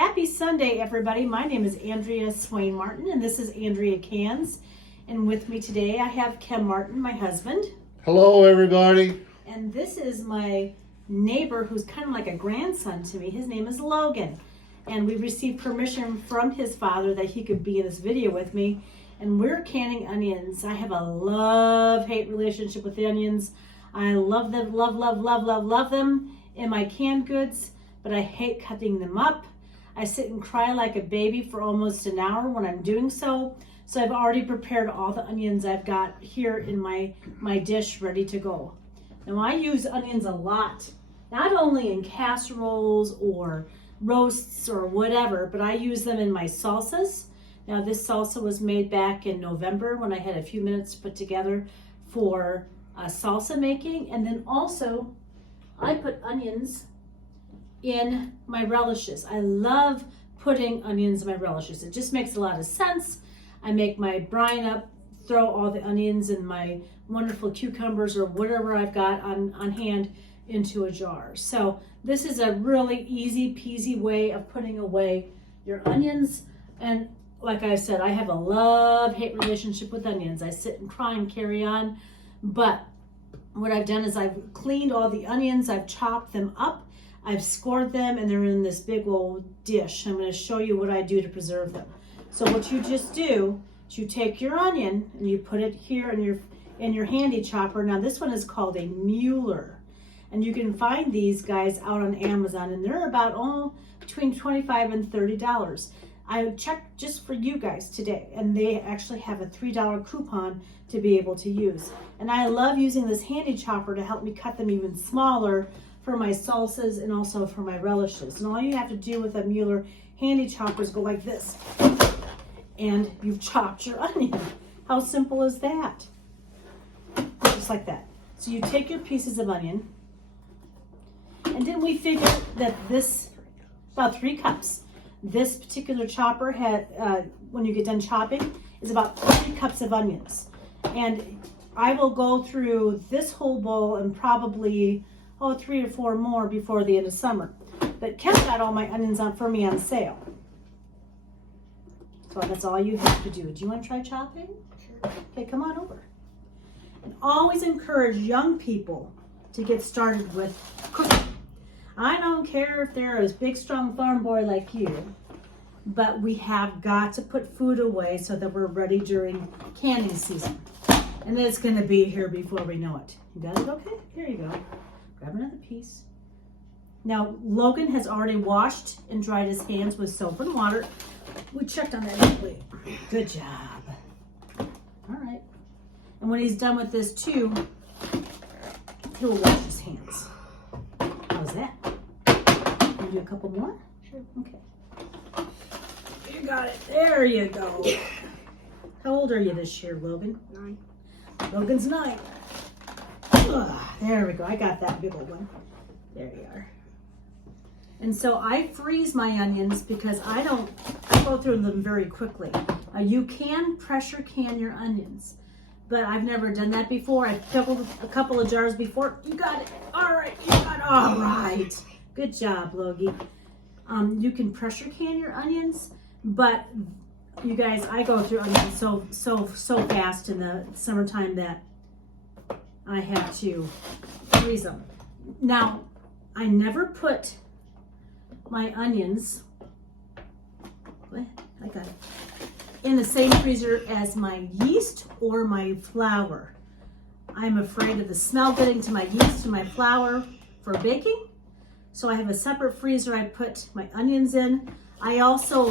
Happy Sunday, everybody. My name is Andrea Swain Martin, and this is Andrea Cans. And with me today, I have Ken Martin, my husband. Hello, everybody. And this is my neighbor who's kind of like a grandson to me. His name is Logan. And we received permission from his father that he could be in this video with me. And we're canning onions. I have a love-hate relationship with the onions. I love them, love them in my canned goods, but I hate cutting them up. I sit and cry like a baby for almost an hour when I'm doing so. So I've already prepared all the onions I've got here in my dish ready to go. Now I use onions a lot, not only in casseroles or roasts or whatever, but I use them in my salsas. Now this salsa was made back in November when I had a few minutes to put together for salsa making. And then also I put onions in my relishes. I love putting onions in my relishes. It just makes a lot of sense. I make my brine up, throw all the onions and my wonderful cucumbers or whatever I've got on hand into a jar. So this is a really easy peasy way of putting away your onions. And like I said, I have a love-hate relationship with onions. I sit and cry and carry on. But what I've done is I've cleaned all the onions, I've chopped them up, I've scored them, and they're in this big old dish. I'm going to show you what I do to preserve them. So what you just do is you take your onion and you put it here in your handy chopper. Now this one is called a Mueller, and you can find these guys out on Amazon, and they're about between $25 and $30. I checked just for you guys today, and they actually have a $3 coupon to be able to use. And I love using this handy chopper to help me cut them even smaller for my salsas and also for my relishes. And all you have to do with a Mueller handy chopper is go like this, and you've chopped your onion. How simple is that? Just like that. So you take your pieces of onion, and then we figured that this, about 3 cups. This particular chopper had, when you get done chopping, is about 3 cups of onions. And I will go through this whole bowl and probably 3 or 4 more before the end of summer. But Ken got all my onions for me on sale. So that's all you have to do. Do you want to try chopping? Sure. Okay, come on over. And always encourage young people to get started with cooking. I don't care if they're a big, strong farm boy like you, but we have got to put food away so that we're ready during canning season. And it's going to be here before we know it. You got it? Okay, here you go. Grab another piece. Now, Logan has already washed and dried his hands with soap and water. We checked on that earlier. Good job. All right. And when he's done with this too, he'll wash his hands. How's that? Can you do a couple more? Sure. Okay. You got it. There you go. How old are you this year, Logan? 9. Logan's 9. There we go. I got that big old one. There you are. And so I freeze my onions because I go through them very quickly. You can pressure can your onions, but I've never done that before. I've pickled a couple of jars before. You got it. All right. You got it. All right. Good job, Logie. You can pressure can your onions, but you guys, I go through onions so fast in the summertime that I have to freeze them. Now, I never put my onions, I got it, in the same freezer as my yeast or my flour. I'm afraid of the smell getting to my yeast and my flour for baking. So I have a separate freezer I put my onions in. I also,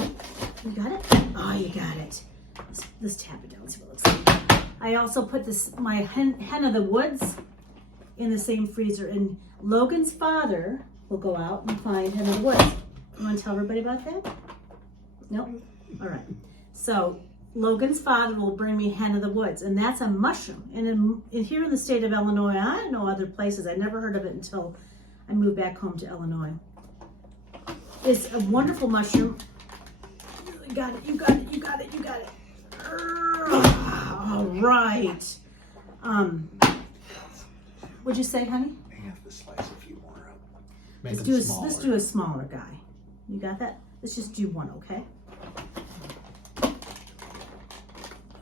you got it? Oh, you got it. Let's tap it down, see what it looks like. I also put my hen of the woods in the same freezer. And Logan's father will go out and find hen of the woods. You want to tell everybody about that? Nope? All right. So Logan's father will bring me hen of the woods, and that's a mushroom. And here in the state of Illinois, I know other places. I never heard of it until I moved back home to Illinois. It's a wonderful mushroom. You got it, you got it, you got it, you got it. All right. What'd you say, honey? May have to slice a few more up. Let's do a smaller guy. You got that? Let's just do one, okay?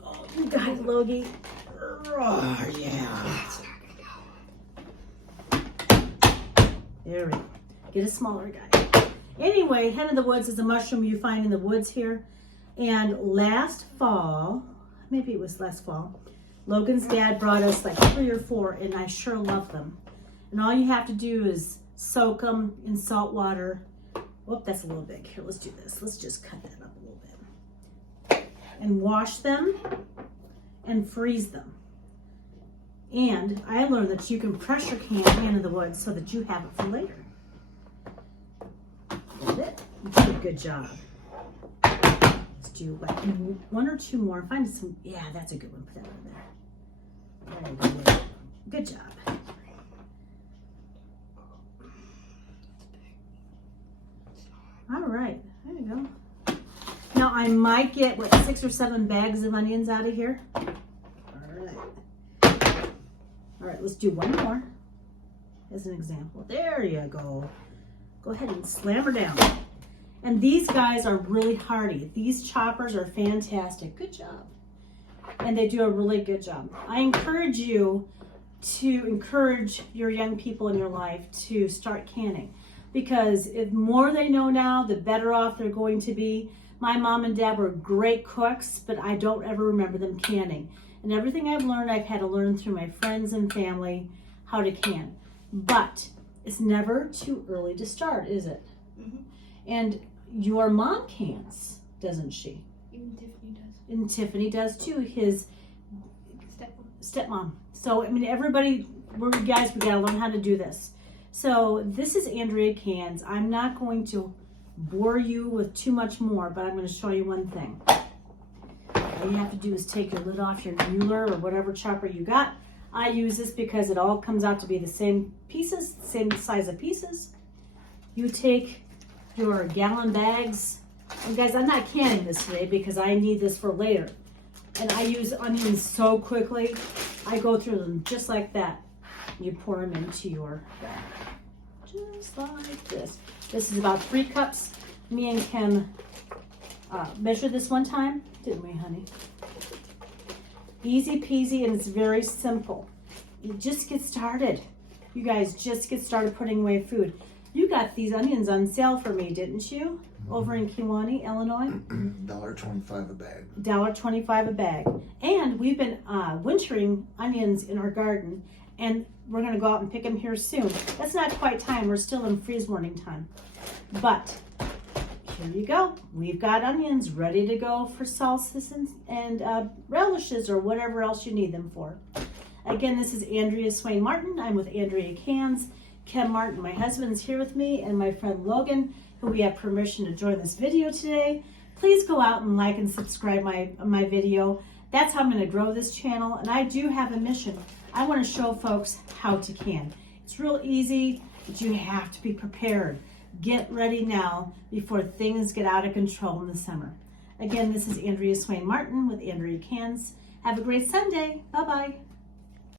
Oh, you got it, Logie. Oh, yeah. There we go. Get a smaller guy. Anyway, hen of the woods is a mushroom you find in the woods here. And last fall, maybe it was last fall, Logan's dad brought us like 3 or 4, and I sure love them. And all you have to do is soak them in salt water. Whoop, that's a little big. Here, let's do this. Let's just cut that up a little bit. And wash them and freeze them. And I learned that you can pressure can hen of the woods so that you have it for later. That's it. You did a good job. Let's do like 1 or 2 more. Find some. Yeah, that's a good one. Put that over there. There you go. Good job. All right, there you go. Now I might get, 6 or 7 bags of onions out of here. All right, let's do 1 more as an example. There you go. Go ahead and slam her down. And these guys are really hardy. These choppers are fantastic. Good job. And they do a really good job. I encourage you to encourage your young people in your life to start canning, because if more they know now, the better off they're going to be. My mom and dad were great cooks, but I don't ever remember them canning. And everything I've learned, I've had to learn through my friends and family how to can. But it's never too early to start, is it? Mm-hmm. And your mom cans, doesn't she? Even Tiffany does. And Tiffany does too, his stepmom. So, I mean, everybody, we gotta learn how to do this. So this is Andrea Cans. I'm not going to bore you with too much more, but I'm going to show you one thing. All you have to do is take your lid off your Mueller or whatever chopper you got. I use this because it all comes out to be the same pieces, same size of pieces. You take your gallon bags. And guys, I'm not canning this today because I need this for later. And I use onions so quickly. I go through them just like that. You pour them into your bag. Just like this. This is about 3 cups. Me and Kim measured this one time, didn't we, honey? Easy peasy, and it's very simple. You just get started. You guys just get started putting away food. You got these onions on sale for me, didn't you? Over in Kewanee, Illinois. $1.25 a bag. $1.25 a bag. And we've been wintering onions in our garden, and we're going to go out and pick them here soon. That's not quite time. We're still in freeze morning time. But here you go. We've got onions ready to go for salsas and relishes or whatever else you need them for. Again, this is Andrea Swain Martin. I'm with Andrea Cans. Kim Martin, my husband's here with me, and my friend Logan, who we have permission to join this video today. Please go out and like and subscribe my video. That's how I'm going to grow this channel, and I do have a mission. I want to show folks how to can. It's real easy, but you have to be prepared. Get ready now before things get out of control in the summer. Again, this is Andrea Swain Martin with Andrea Cans. Have a great Sunday. Bye-bye.